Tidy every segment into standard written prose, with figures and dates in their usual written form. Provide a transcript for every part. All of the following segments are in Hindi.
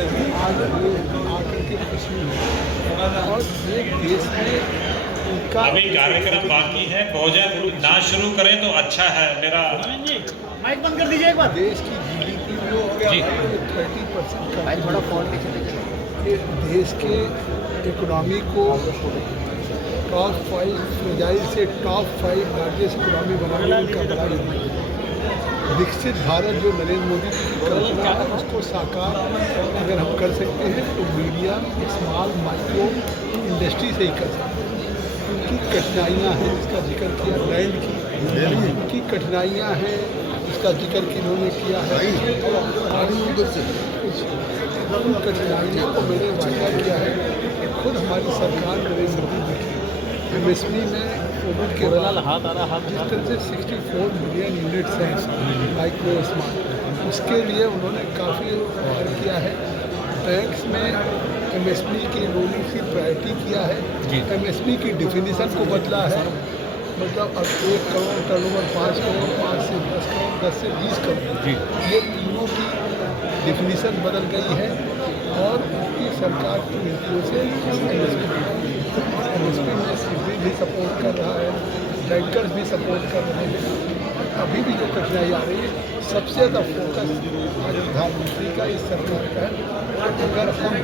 आज ये आकर के खुशी है और एक देश में उनका अभी कार्यक्रम बाकी है, भोजन ना शुरू करें तो अच्छा है। मेरा माइक बंद कर दीजिए एक बार। देश की GDP जो 30% का थोड़ा फोन पीछे लेके ये देश के इकोनॉमी को टॉप 5 फ्रेजाइल से टॉप 5 लार्जेस्ट इकोनॉमी बनाने का बड़ा योगदान है। विकसित भारत जो नरेंद्र मोदी की कल्पना है उसको साकार अगर हम कर सकते हैं तो मीडिया स्मॉल माइक्रो इंडस्ट्री से ही कर सकते हैं। उनकी कठिनाइयाँ हैं जिसका जिक्र किया लैंड की, उनकी कठिनाइयाँ हैं जिसका जिक्र इन्होंने किया है। उन कठिनाइयों को मैंने वायदा किया है कि खुद हमारी सरकार नरेंद्र मोदी की MSP में कोविड के बाद जिस तरह से 64 मिलियन यूनिट्स हैं माइक्रो स्मॉल, उसके लिए उन्होंने काफ़ी वर्क किया है। बैंक्स में MSP की लोनिंग की प्रायोरिटी किया है। MSP की डिफिनीसन को बदला है, मतलब अब 1 करोड़ टर्नओवर 5 करोड़, 5 से 10 करोड़, 10 से 20 करोड़, ये तीनों की डिफिनीसन बदल गई है और उसकी सरकार की नीतियों से MSP में सिटी भी सपोर्ट कर रहा है, बैंकर्स भी सपोर्ट कर रहे हैं। अभी भी जो कठिनाई आ रही है सबसे ज़्यादा फोकस आज प्रधानमंत्री का इस सरकार का है। अगर हम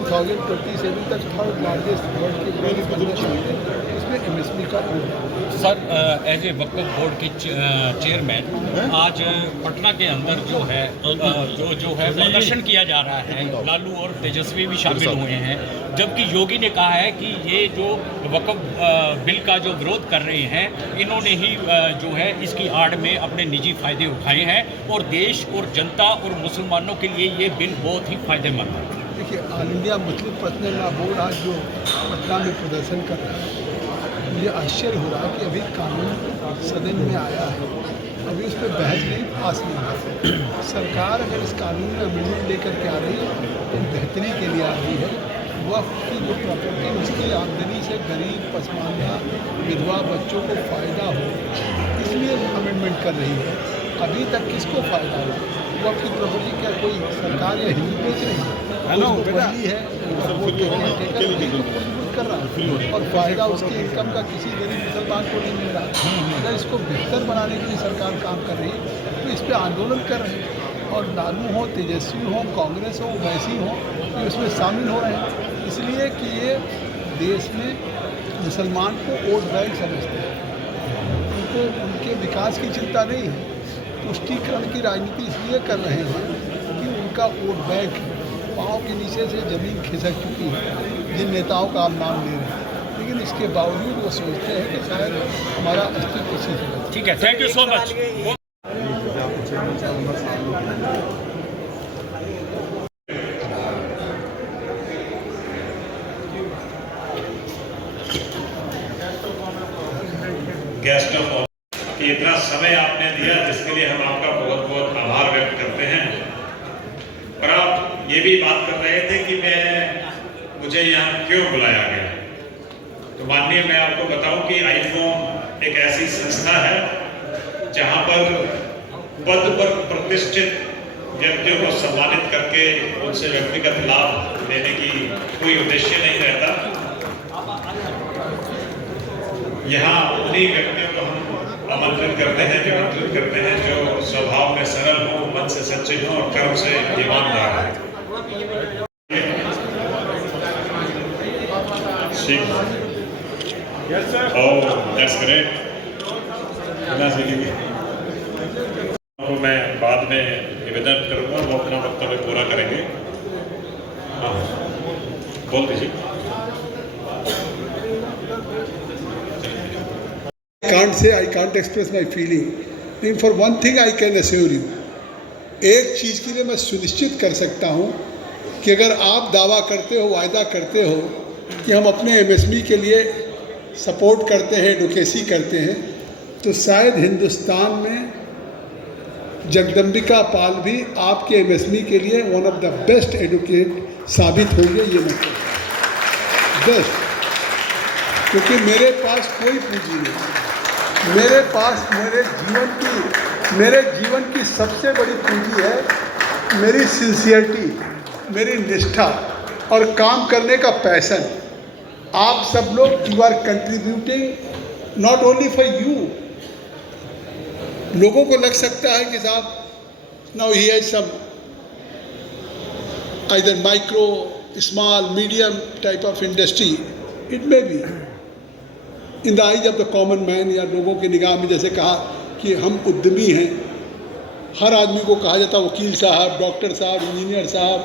2027 तक थर्ड लार्जेस्ट वर्ल्ड की इकोनॉमी बनना चाहते हैं इसमें MSP का सर, एज ए वक्फ बोर्ड की चेयरमैन आज पटना के अंदर जो है प्रदर्शन किया जा रहा है। लालू और तेजस्वी भी शामिल हुए हैं, जबकि योगी ने कहा है कि ये जो वक्फ बिल का जो विरोध कर रहे हैं इन्होंने ही जो है इसकी आड़ में अपने निजी फायदे उठाए हैं और देश और जनता और मुसलमानों के लिए ये बिल बहुत ही फायदेमंद है। देखिए, all India Muslim personal law board आज जो पटना में प्रदर्शन कर रहा है, मुझे आश्चर्य हो रहा है कि अभी कानून सदन में आया है, अभी उस पर बहस नहीं, पास नहीं हुआ। सरकार अगर इस कानून में अमेंडमेंट लेकर के आ रही है तो बेहतरी के लिए आ रही है। वक्फ की जो प्रॉपर्टी उसकी आमदनी से गरीब, पसमानदा, विधवा बच्चों को फ़ायदा हो, इसलिए अमेंडमेंट कर रही है। अभी तक किसको फ़ायदा हो? वक्फ की प्रॉपर्टी क्या कोई सरकार या हिंदू बेच रही है? बदली है कर रहा है और फ़ायदा उसके इनकम का किसी गरीब मुसलमान को नहीं मिल रहा। अगर इसको बेहतर बनाने के लिए सरकार काम कर रही है तो इस पर आंदोलन कर रहे हैं और लालू हो, तेजस्वी हो, कांग्रेस हो, वैसी हो, तो इसमें शामिल हो रहे हैं। इसलिए कि ये देश में मुसलमान को वोट बैंक समझते हैं, उनको उनके विकास की चिंता नहीं है। तुष्टीकरण की राजनीति इसलिए कर रहे हैं कि उनका वोट बैंक पाँव के नीचे से ज़मीन खिसक चुकी है जिन नेताओं का आप नाम ले रहे हैं, लेकिन इसके बावजूद वो सोचते हैं कि शायद हमारा अस्तित्व इसी से। ठीक है, thank you so much. Guest of honour कि इतना समय आपने दिया, जिसके लिए हम आपका बहुत बहुत आभार व्यक्त करते हैं। और आप ये भी बात कर रहे थे कि मुझे यहाँ क्यों बुलाया गया, तो माननीय मैं आपको बताऊं कि आईफोन एक ऐसी संस्था है जहाँ पर पद पर प्रतिष्ठित व्यक्तियों को सम्मानित करके उनसे व्यक्तिगत लाभ लेने की कोई उद्देश्य नहीं रहता। यहाँ उन्हीं व्यक्तियों को हम आमंत्रित करते हैं, निमंत्रित करते हैं जो स्वभाव में सरल हो, मन से सच्चे हों और कर्म से ईमानदार हैं। That's great. तो मैं बाद में निवेदन करूंगा, वो अपना वक्तव्य पूरा करेंगे। हाँ, बोल दीजिए। I can't express my feeling. लेकिन for one thing I can assure you, एक चीज़ के लिए मैं सुनिश्चित कर सकता हूँ कि अगर आप दावा करते हो, वायदा करते हो कि हम अपने MSP के लिए सपोर्ट करते हैं, एडवोकेसी करते हैं, तो शायद हिंदुस्तान में जगदम्बिका पाल भी आपके MSP के लिए one of the best advocate साबित होंगे, ये मतलब बेस्ट। क्योंकि मेरे पास कोई पूंजी नहीं, मेरे पास मेरे जीवन की सबसे बड़ी पूंजी है मेरी सिंसियरिटी, मेरी निष्ठा और काम करने का पैशन, आप सब लोग you are contributing not only for you. लोगों को लग सकता है कि साहब नाउ ही has some either micro, small, medium type of industry, it may be in the eyes of the common man, या लोगों की निगाह में जैसे कहा कि हम उद्यमी हैं, हर आदमी को कहा जाता वकील साहब, डॉक्टर साहब, इंजीनियर साहब,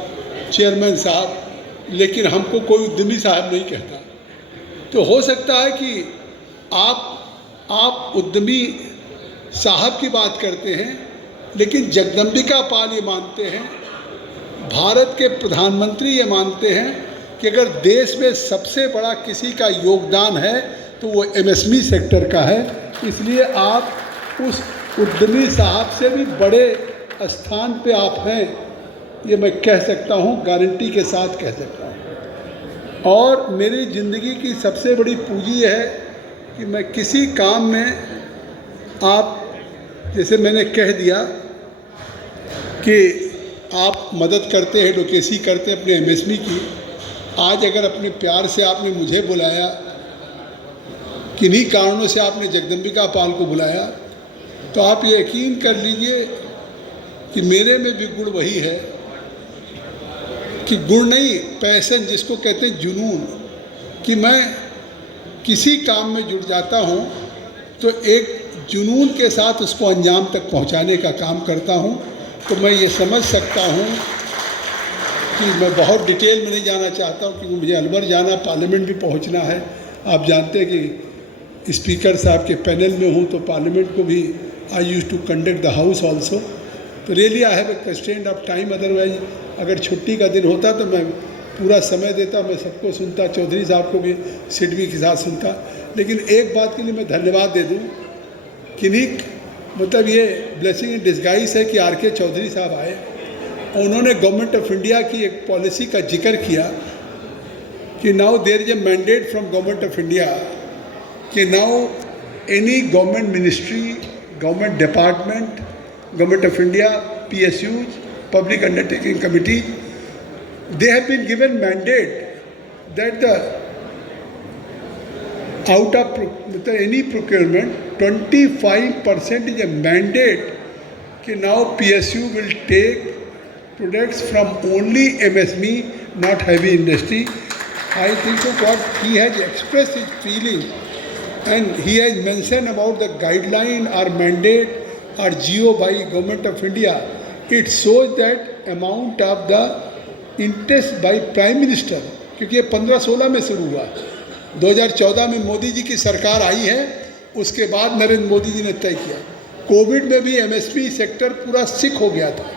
चेयरमैन साहब, लेकिन हमको कोई उद्यमी साहब नहीं कहता। तो हो सकता है कि आप उद्यमी साहब की बात करते हैं, लेकिन जगदम्बिका पाल ये मानते हैं, भारत के प्रधानमंत्री ये मानते हैं कि अगर देश में सबसे बड़ा किसी का योगदान है तो वो एमएसएमई सेक्टर का है। इसलिए आप उस उद्यमी साहब से भी बड़े स्थान पे आप हैं, ये मैं कह सकता हूँ, गारंटी के साथ कह सकता हूँ। और मेरी ज़िंदगी की सबसे बड़ी पूंजी है कि मैं किसी काम में, आप जैसे मैंने कह दिया कि आप मदद करते हैं, एडवोकेसी करते हैं अपने एमएसएमई की, आज अगर अपने प्यार से आपने मुझे बुलाया, किन्हीं कारणों से आपने जगदम्बिका पाल को बुलाया, तो आप ये यकीन कर लीजिए कि मेरे में भी गुण वही है कि गुण नहीं, पैशन जिसको कहते हैं, जुनून, कि मैं किसी काम में जुट जाता हूँ तो एक जुनून के साथ उसको अंजाम तक पहुँचाने का काम करता हूँ। तो मैं ये समझ सकता हूँ कि मैं बहुत डिटेल में नहीं जाना चाहता हूँ, क्योंकि मुझे अलवर जाना, पार्लियामेंट भी पहुँचना है। आप जानते हैं कि स्पीकर साहब के पैनल में हूँ, तो पार्लियामेंट को भी I use to conduct the house also. तो really I have a constraint of time, otherwise अगर छुट्टी का दिन होता तो मैं पूरा समय देता, मैं सबको सुनता, चौधरी साहब को भी सिडवी के साथ सुनता। लेकिन एक बात के लिए मैं धन्यवाद दे दूँ, किन्हीं मतलब ये ब्लेसिंग इन डिस्गाइज है कि आर.के. चौधरी साहब आए, उन्होंने गवर्नमेंट ऑफ इंडिया की एक पॉलिसी का जिक्र किया कि now there is a mandate from government of India कि now any government ministry, government department, government of India, PSUs, Public Undertaking Committee, they have been given mandate that the out of any procurement 25% is a mandate कि now PSU will take products from only MSME, not heavy industry. I think so what he has expressed his feeling, and he has mentioned about the guideline or mandate or GO by Government of India. It shows that amount of the interest by Prime Minister, क्योंकि ये 15-16 में शुरू हुआ, 2014 में मोदी जी की सरकार आई है, उसके बाद नरेंद्र मोदी जी ने तय किया। कोविड में भी एमएसपी सेक्टर पूरा सिक हो गया था,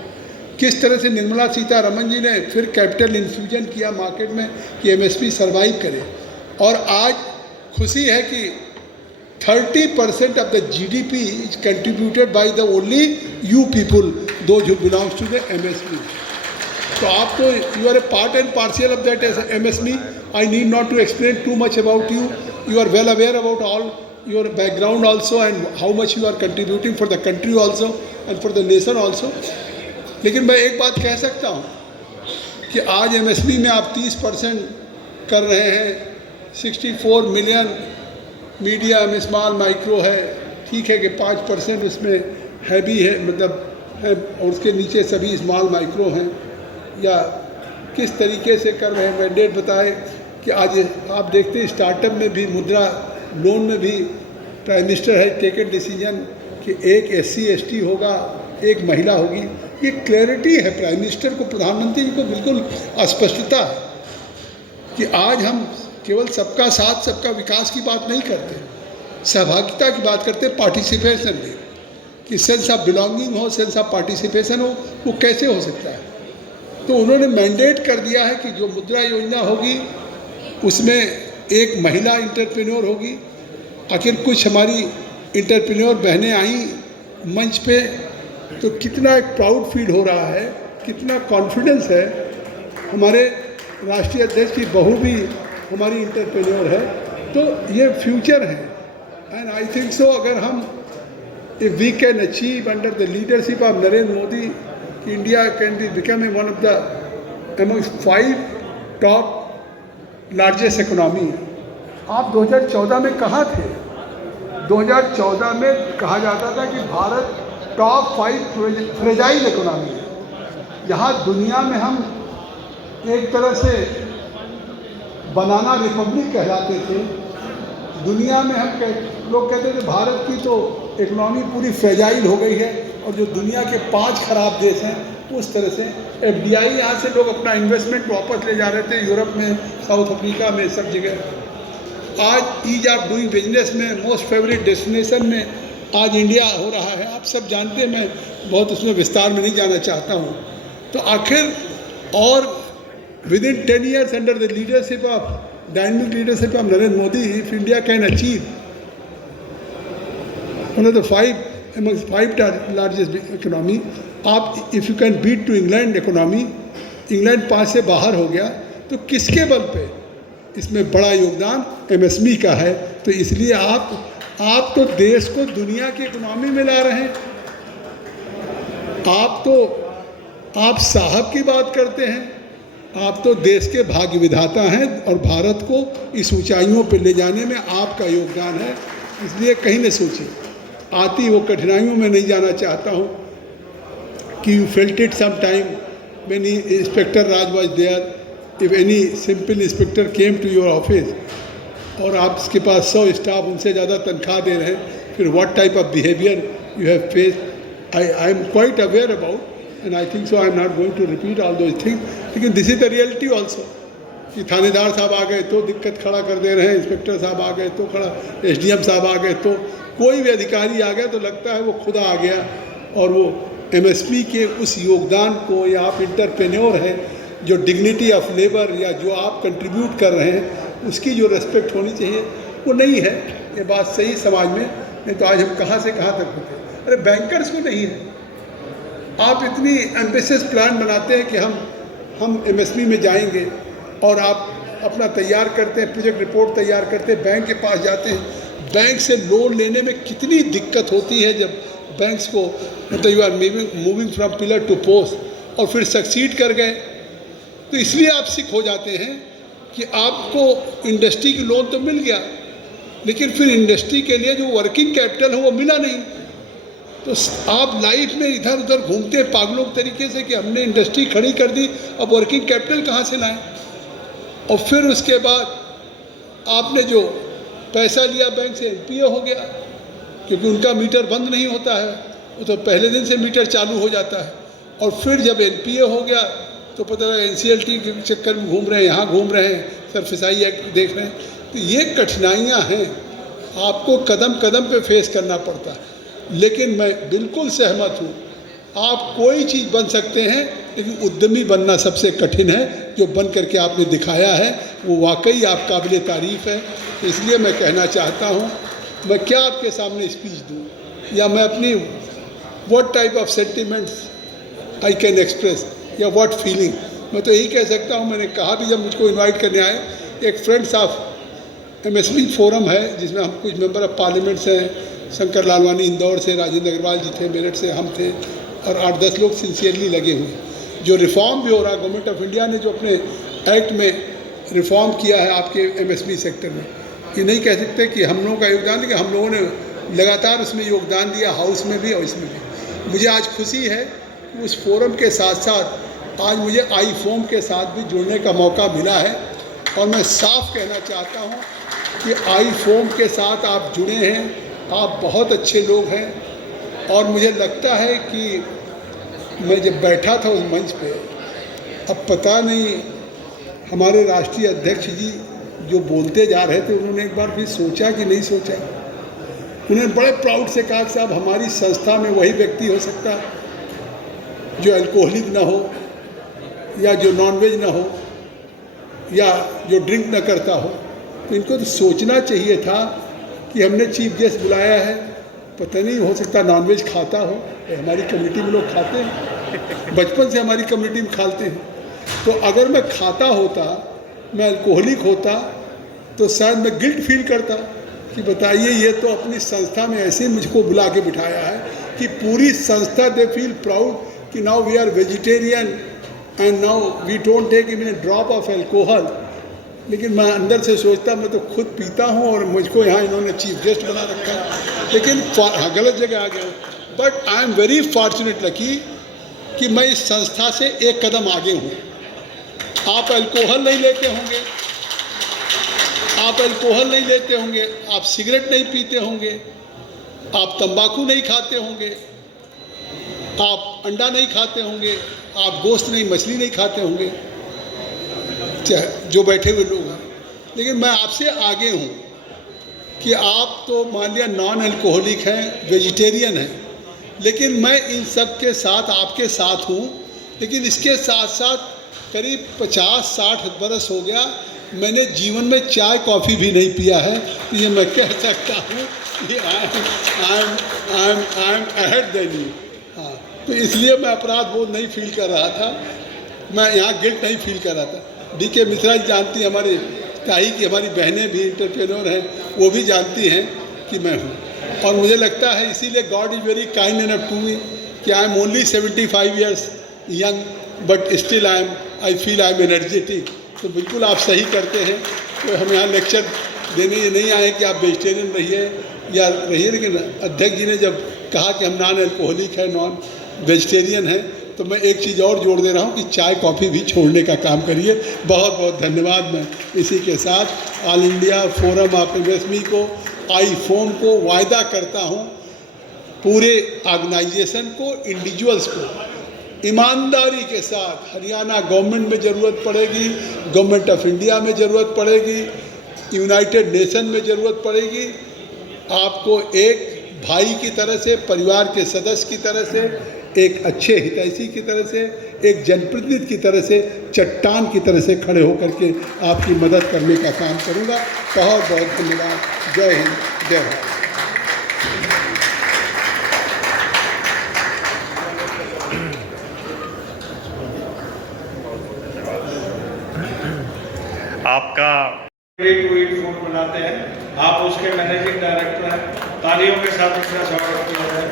किस तरह से निर्मला सीतारमण जी ने फिर कैपिटल इन्फ्यूजन किया मार्केट में कि एमएसपी सर्वाइव करे। और आज खुशी है कि 30% of the GDP is contributed by the only you people, those who belongs to the MSME. तो आप तो you are a part and parcel of that as MSME. I need not to explain too much about you. You are well aware about all your background also and how much you are contributing for the country also and for the nation also. लेकिन मैं एक बात कह सकता हूँ कि आज MSME में आप 30% कर रहे हैं, 64 मिलियन मीडियम, स्मॉल, माइक्रो है, ठीक है कि 5% उसमें हैवी है, मतलब है, और उसके नीचे सभी स्मॉल माइक्रो हैं, या किस तरीके से कर रहे हैं। मैंडेट बताए कि आज आप देखते हैं स्टार्टअप में भी, मुद्रा लोन में भी प्राइम मिनिस्टर है टेकन डिसीजन कि एक SC ST होगा, एक महिला होगी। ये क्लैरिटी है प्राइम मिनिस्टर को, प्रधानमंत्री जी को बिल्कुल स्पष्टता है कि आज हम केवल सबका साथ, सबका विकास की बात नहीं करते, सहभागिता की बात करते, पार्टिसिपेशन में, कि सेंस ऑफ बिलोंगिंग हो, सेंस ऑफ पार्टिसिपेशन हो। वो कैसे हो सकता है? तो उन्होंने मैंडेट कर दिया है कि जो मुद्रा योजना होगी उसमें एक महिला इंटरप्रेन्योर होगी। आखिर कुछ हमारी इंटरप्रेन्योर बहनें आई मंच पे, तो कितना एक प्राउड फील हो रहा है, कितना कॉन्फिडेंस है। हमारे राष्ट्रीय अध्यक्ष की बहू भी हमारी इंटरप्रेन्योर है, तो ये फ्यूचर है। एंड आई थिंक सो अगर हम if we can achieve under the leadership of Narendra Modi, India can be become one of the amongst 5 top largest economy. आप 2014 में कहाँ थे? 2014 में कहा जाता था कि भारत टॉप 5 फ्रेजाइल इकोनॉमी है, जहाँ दुनिया में हम एक तरह से बनाना रिपब्लिक कहलाते थे। दुनिया में हम लोग कहते थे भारत की तो इकोनॉमी पूरी फ्रेजाइल हो गई है, और जो दुनिया के 5 खराब देश हैं उस तरह से FDI यहाँ से लोग अपना इन्वेस्टमेंट वापस ले जा रहे थे, यूरोप में, साउथ अफ्रीका में, सब जगह। आज ईज ऑफ डूइंग बिजनेस में मोस्ट फेवरेट डेस्टिनेशन में आज इंडिया हो रहा है। आप सब जानते हैं, मैं बहुत उसमें विस्तार में नहीं जाना चाहता हूँ। तो आखिर और within 10 years under the leadership of dynamic leadership of Narendra Modi, if India can achieve one of the 5 amongst 5 largest economy, आप if you can beat to England economy, England 5 से बाहर हो गया, तो किसके बल पे? इसमें बड़ा योगदान MSME का है। तो इसलिए आप तो देश को दुनिया की इकोनॉमी में ला रहे हैं। आप साहब की बात करते हैं, आप तो देश के भाग्य विधाता हैं, और भारत को इस ऊंचाइयों पर ले जाने में आपका योगदान है। इसलिए कहीं न सोचिए, आती वो कठिनाइयों में नहीं जाना चाहता हूँ कि you felt it some time when inspector Raj was there, if any simple inspector came to your office और आपके पास 100 स्टाफ, उनसे ज़्यादा तनख्वाह दे रहे हैं, फिर what type of behaviour you have faced. I am quite aware about, and I think so I am not going to repeat all those things, लेकिन this is the reality also कि थानेदार साहब आ गए तो दिक्कत खड़ा कर दे रहे हैं, इंस्पेक्टर साहब आ गए तो खड़ा, SDM साहब आ गए तो, कोई भी अधिकारी आ गया तो लगता है वो खुदा आ गया। और वो MSP के उस योगदान को, या आप इंटरप्रेन्योर हैं, जो डिग्निटी ऑफ लेबर या जो आप कंट्रीब्यूट कर रहे हैं, उसकी जो रेस्पेक्ट होनी चाहिए वो नहीं है। ये बात सही समाज में, नहीं तो आज हम कहाँ से कहाँ तक होते। अरे बैंकर्स को नहीं है। आप इतनी एम्बिशियस प्लान बनाते हैं कि हम MSME में जाएंगे, और आप अपना तैयार करते हैं, प्रोजेक्ट रिपोर्ट तैयार करते हैं, बैंक के पास जाते हैं। बैंक से लोन लेने में कितनी दिक्कत होती है जब बैंक्स को, मतलब you are moving from pillar to post, और फिर सक्सीड कर गए तो इसलिए आप सिक हो जाते हैं कि आपको इंडस्ट्री की लोन तो मिल गया, लेकिन फिर इंडस्ट्री के लिए जो वर्किंग कैपिटल है वो मिला नहीं। तो आप लाइफ में इधर उधर घूमते हैं पागलों तरीके से कि हमने इंडस्ट्री खड़ी कर दी, अब वर्किंग कैपिटल कहाँ से लाएं? और फिर उसके बाद आपने जो पैसा लिया बैंक से, NPA हो गया, क्योंकि उनका मीटर बंद नहीं होता है, वो तो पहले दिन से मीटर चालू हो जाता है। और फिर जब NPA हो गया तो पता लगा NCLT के चक्कर में घूम रहे हैं, यहाँ घूम रहे हैं, सरफिसाई एक्ट देख रहे हैं। तो ये कठिनाइयाँ हैं, आपको कदम कदम पे फेस करना पड़ता है। लेकिन मैं बिल्कुल सहमत हूँ, आप कोई चीज़ बन सकते हैं, लेकिन उद्यमी बनना सबसे कठिन है। जो बन करके आपने दिखाया है वो वाकई आप काबिल तारीफ़ है। इसलिए मैं कहना चाहता हूँ, मैं क्या आपके सामने स्पीच दूँ, या मैं अपनी what type of sentiments I can express, या व्हाट फीलिंग। मैं तो यही कह सकता हूँ, मैंने कहा भी जब मुझको इनवाइट करने आए, एक फ्रेंड्स ऑफ MSME फोरम है जिसमें हम कुछ मेंबर ऑफ पार्लियामेंट्स हैं, शंकर लालवानी इंदौर से, राजेंद्र अग्रवाल जी थे, मेरठ से हम थे, और 8-10 लोग सिंसियरली लगे हुए। जो रिफॉर्म भी हो रहा है, गवर्नमेंट ऑफ इंडिया ने जो अपने एक्ट में रिफॉर्म किया है आपके MSME सेक्टर में, ये नहीं कह सकते कि हम लोगों का योगदान, लेकिन हम लोगों ने लगातार उसमें योगदान दिया, हाउस में भी और इसमें भी। मुझे आज खुशी है कि उस फोरम के साथ साथ आज मुझे iForum के साथ भी जुड़ने का मौका मिला है, और मैं साफ कहना चाहता हूँ कि iForum के साथ आप जुड़े हैं, आप बहुत अच्छे लोग हैं। और मुझे लगता है कि मैं जब बैठा था उस मंच पे, अब पता नहीं हमारे राष्ट्रीय अध्यक्ष जी जो बोलते जा रहे थे, उन्होंने एक बार फिर सोचा कि नहीं सोचा। उन्होंने बड़े प्राउड से कहा कि साहब हमारी संस्था में वही व्यक्ति हो सकता है जो अल्कोहलिक ना हो, या जो नॉनवेज ना हो, या जो ड्रिंक ना करता हो। तो इनको तो सोचना चाहिए था कि हमने चीफ गेस्ट बुलाया है, पता नहीं हो सकता नॉनवेज खाता हो, हमारी कम्युनिटी में लोग खाते हैं, बचपन से हमारी कम्युनिटी में खाते हैं। तो अगर मैं खाता होता, मैं अल्कोहलिक होता, तो शायद मैं गिल्ट फील करता कि बताइए, ये तो अपनी संस्था में ऐसे मुझको बुला के बिठाया है कि पूरी संस्था दे फील प्राउड कि now we are vegetarian and now we don't take even a drop of alcohol. लेकिन मैं अंदर से सोचता मैं तो खुद पीता हूँ और मुझको यहाँ इन्होंने चीफ गेस्ट बना रखा है, लेकिन गलत जगह आ गया हूँ। But I am very fortunate lucky कि मैं इस संस्था से एक कदम आगे हूँ। आप अल्कोहल नहीं लेते होंगे, आप अल्कोहल नहीं लेते होंगे, आप सिगरेट नहीं पीते होंगे, आप तंबाकू नहीं खाते होंगे, आप अंडा नहीं खाते होंगे, आप गोश्त नहीं, मछली नहीं खाते होंगे, जो बैठे हुए लोग हैं। लेकिन मैं आपसे आगे हूँ कि आप तो मान लिया नॉन अल्कोहलिक हैं, वेजिटेरियन हैं, लेकिन मैं इन सब के साथ आपके साथ हूँ। लेकिन इसके साथ साथ करीब 50-60 बरस हो गया मैंने जीवन में चाय कॉफ़ी भी नहीं पिया है। तो ये मैं कह सकता हूँ कि I am ahead than you. हाँ, तो इसलिए मैं अपराध बोध नहीं फील कर रहा था, मैं यहाँ गिल्ट नहीं फील कर रहा था। DK मिश्रा जी जानती हैं, हमारी ताई की हमारी बहनें भी एंटरप्रेन्योर हैं, वो भी जानती हैं कि मैं हूँ। और मुझे लगता है इसीलिए God is very kind enough to me कि I am only 75 years young but still I feel I am energetic. तो बिल्कुल आप सही करते हैं। तो हम यहाँ लेक्चर देने ये नहीं आए कि आप वेजिटेरियन रहिए या रहिए, लेकिन अध्यक्ष जी ने जब कहा कि हम नॉन अल्कोहलिक है, नॉन वेजिटेरियन है, तो मैं एक चीज़ और जोड़ दे रहा हूँ कि चाय कॉफ़ी भी छोड़ने का काम करिए। बहुत बहुत धन्यवाद। मैं इसी के साथ all India forum of MSME को, आईफोम को वायदा करता हूँ, पूरे ऑर्गेनाइजेशन को, इंडिविजुअल्स को ईमानदारी के साथ, हरियाणा गवर्नमेंट में ज़रूरत पड़ेगी, गवर्नमेंट ऑफ इंडिया में ज़रूरत पड़ेगी, यूनाइटेड नेशन में ज़रूरत पड़ेगी, आपको एक भाई की तरह से, परिवार के सदस्य की तरह से, एक अच्छे हितैषी की तरह से, एक जनप्रतिनिधि की तरह से, चट्टान की तरह से खड़े होकर के आपकी मदद करने का काम करूँगा। बहुत बहुत धन्यवाद। जय हिंद, जय भारत। आपका फूड बनाते हैं, आप उसके मैनेजिंग डायरेक्टर हैं। तालियों के साथ इसका स्वागत किया जाए।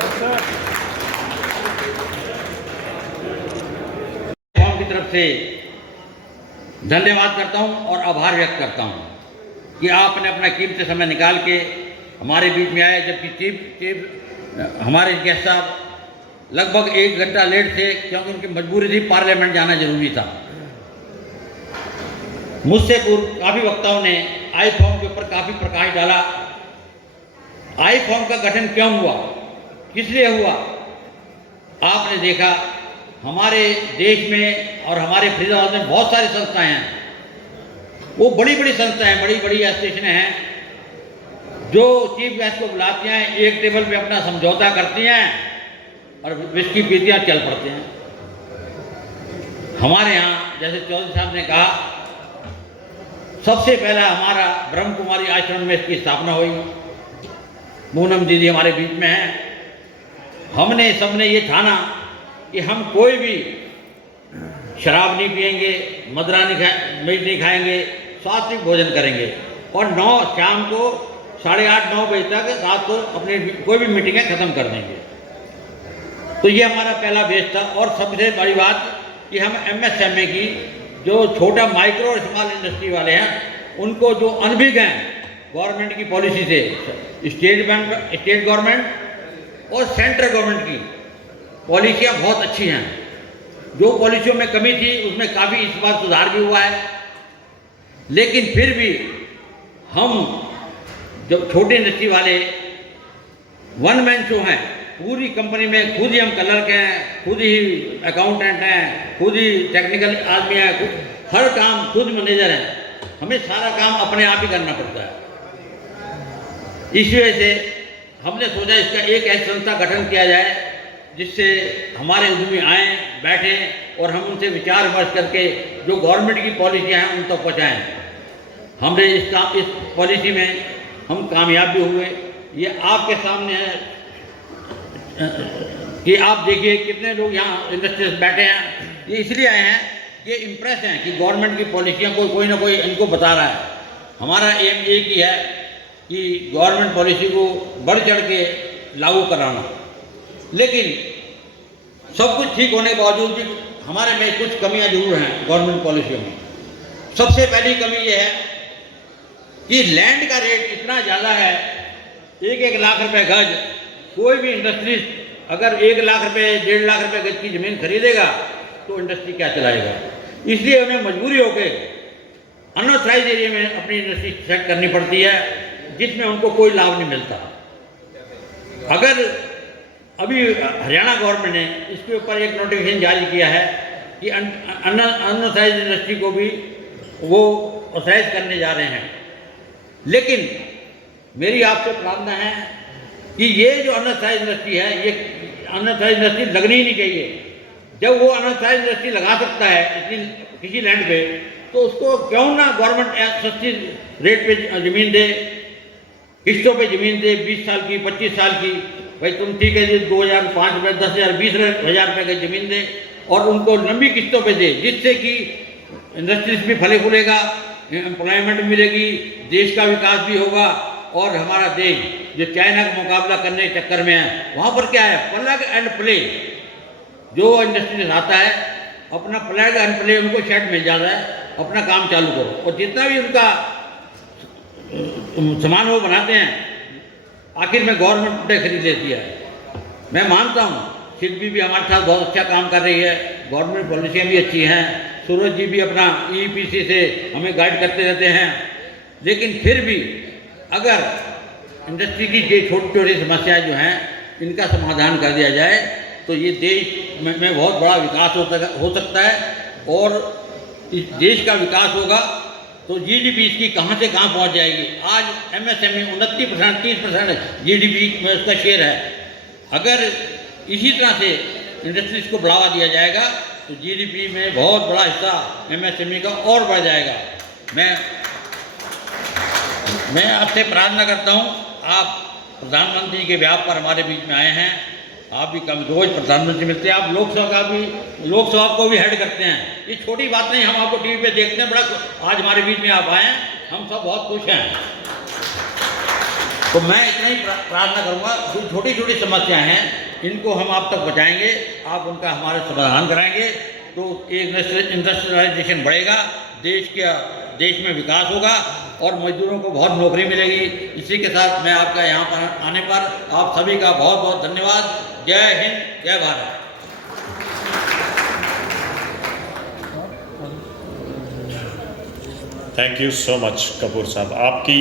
की तरफ से धन्यवाद करता हूं और आभार व्यक्त करता हूं कि आपने अपना कीमती समय निकाल के हमारे बीच में आए, जबकि चीफ हमारे गेस्ट साहब लगभग 1 घंटा लेट थे क्योंकि उनकी मजबूरी थी, पार्लियामेंट जाना जरूरी था। मुझसे पूर्व काफ़ी वक्ताओं ने आईफॉर्म के ऊपर काफ़ी प्रकाश डाला। आईफॉर्म का गठन क्यों हुआ, किस लिए हुआ? आपने देखा हमारे देश में और हमारे फरीदाबाद में बहुत सारी संस्थाएं हैं, वो बड़ी बड़ी संस्थाएं, बड़ी बड़ी एसोसिएशनें हैं जो चीफ गेस्ट को बुलाती हैं, एक टेबल पे अपना समझौता करती हैं और विस्की पीतियाँ चल पड़ते हैं। हमारे यहाँ जैसे चौधरी साहब ने कहा, सबसे पहला हमारा ब्रह्म कुमारी आश्रम में इसकी स्थापना हुई। पूनम दीदी हमारे बीच में हैं। हमने सबने ये ठाना कि हम कोई भी शराब नहीं पिएंगे, मदरा मीट नहीं खाएंगे, सात्विक भोजन करेंगे और 9 शाम को 8:30-9 बजे तक रात को अपनी कोई भी मीटिंगें ख़त्म कर देंगे। तो ये हमारा पहला बेस था। और सबसे बड़ी बात कि हम MSME की जो छोटा माइक्रो और स्मॉल इंडस्ट्री वाले हैं, उनको जो अनभिज्ञ हैं गवर्नमेंट की पॉलिसी से, स्टेट गवर्नमेंट और सेंट्रल गवर्नमेंट की पॉलिसियाँ बहुत अच्छी हैं। जो पॉलिसियों में कमी थी उसमें काफ़ी इस बार सुधार भी हुआ है। लेकिन फिर भी हम जब छोटे इंडस्ट्री वाले वन मैन शो हैं, पूरी कंपनी में खुद ही हम क्लर्क हैं, खुद ही अकाउंटेंट हैं, खुद ही टेक्निकल आदमी हैं, हर काम खुद मैनेजर हैं, हमें सारा काम अपने आप ही करना पड़ता है। इस वजह से हमने सोचा इसका एक ऐसी संस्था गठन किया जाए जिससे हमारे उद्यमी आएँ, बैठें और हम उनसे विचार विमर्श करके जो गवर्नमेंट की पॉलिसियाँ हैं उन तक पहुँचाएँ। हमने इस पॉलिसी में हम कामयाब भी हुए। ये आपके सामने है कि आप देखिए कितने लोग यहाँ इंडस्ट्रीज बैठे हैं। ये इसलिए आए हैं कि इम्प्रेस हैं कि गवर्नमेंट की पॉलिसियाँ कोई ना कोई इनको बता रहा है। हमारा एम एक ही है कि गवर्नमेंट पॉलिसी को बढ़ चढ़ के लागू कराना। लेकिन सब कुछ ठीक होने के बावजूद भी हमारे में कुछ कमियां जरूर हैं गवर्नमेंट पॉलिसियों में। सबसे पहली कमी ये है कि लैंड का रेट इतना ज़्यादा है, 1-1 लाख रुपए गज। कोई भी इंडस्ट्रीज अगर 1 लाख रुपए 1.5 लाख रुपए गज की ज़मीन खरीदेगा तो इंडस्ट्री क्या चलाएगा। इसलिए उन्हें मजबूरी होकर अनऑथराइज एरिया में अपनी इंडस्ट्री सेट करनी पड़ती है, जिसमें उनको कोई लाभ नहीं मिलता। अगर अभी हरियाणा गवर्नमेंट ने इसके ऊपर एक नोटिफिकेशन जारी किया है कि अनऑथराइज इंडस्ट्री को भी वो ऑथराइज करने जा रहे हैं, लेकिन मेरी आपसे प्रार्थना है कि ये जो अनऑथराइज इंडस्ट्री है, ये अनऑथराइज इंडस्ट्री लगनी ही नहीं चाहिए। जब वो अनऑथराइज इंडस्ट्री लगा सकता है इतनी किसी लैंड पे, तो उसको क्यों ना गवर्नमेंट सस्ती रेट पे ज़मीन दे, किस्तों पे ज़मीन दे, 20 साल की 25 साल की। भाई तुम ठीक है जी 2005 रुपये 10,000 20,000 रुपये की ज़मीन दे और उनको लंबी किस्तों पे दे, जिससे कि इंडस्ट्रीज भी फले फूलेगा, एम्प्लॉयमेंट मिलेगी, देश का विकास भी होगा। और हमारा देश जो चाइना का मुकाबला करने के चक्कर में है, वहाँ पर क्या है, प्लग एंड प्ले। जो इंडस्ट्रीज आता है अपना प्लग एंड प्ले, उनको शेड मिल जाता है, अपना काम चालू करो और जितना भी उनका सामान वो बनाते हैं आखिर में गवर्नमेंट खरीद लेती है। मैं मानता हूँ सिडबी भी हमारे साथ बहुत अच्छा काम कर रही है, गवर्नमेंट पॉलिसियाँ भी अच्छी हैं, सूरज जी भी अपना EPC से हमें गाइड करते रहते हैं। लेकिन फिर भी अगर इंडस्ट्री की ये छोटी छोटी समस्याएं जो हैं इनका समाधान कर दिया जाए तो ये देश में बहुत बड़ा विकास हो सकता है। और इस देश का विकास होगा तो GDP इसकी कहाँ से कहाँ पहुँच जाएगी। आज MSME 29% 30% GDP में उसका शेयर है। अगर इसी तरह से इंडस्ट्रीज को बढ़ावा दिया जाएगा तो GDP में बहुत बड़ा हिस्सा MSME का और बढ़ जाएगा। मैं आपसे प्रार्थना करता हूँ, आप प्रधानमंत्री के ब्याह पर हमारे बीच में आए हैं, आप भी कभी रोज प्रधानमंत्री मिलते हैं, आप लोकसभा को भी हेड करते हैं। ये छोटी बात नहीं, हम आपको टीवी पे देखते हैं, बड़ा आज हमारे बीच में आप आए हैं, हम सब बहुत खुश हैं। तो मैं इतना ही प्रार्थना करूँगा, जो छोटी छोटी समस्याएं हैं इनको हम आप तक पहुँचाएंगे, आप उनका हमारे समाधान कराएंगे तो एक इंडस्ट्रियलाइजेशन बढ़ेगा, देश में विकास होगा और मजदूरों को बहुत नौकरी मिलेगी। इसी के साथ मैं आपका यहाँ पर आने पर आप सभी का बहुत बहुत धन्यवाद। जय हिंद, जय Bharat. Thank you so much Kapoor साहब। आपकी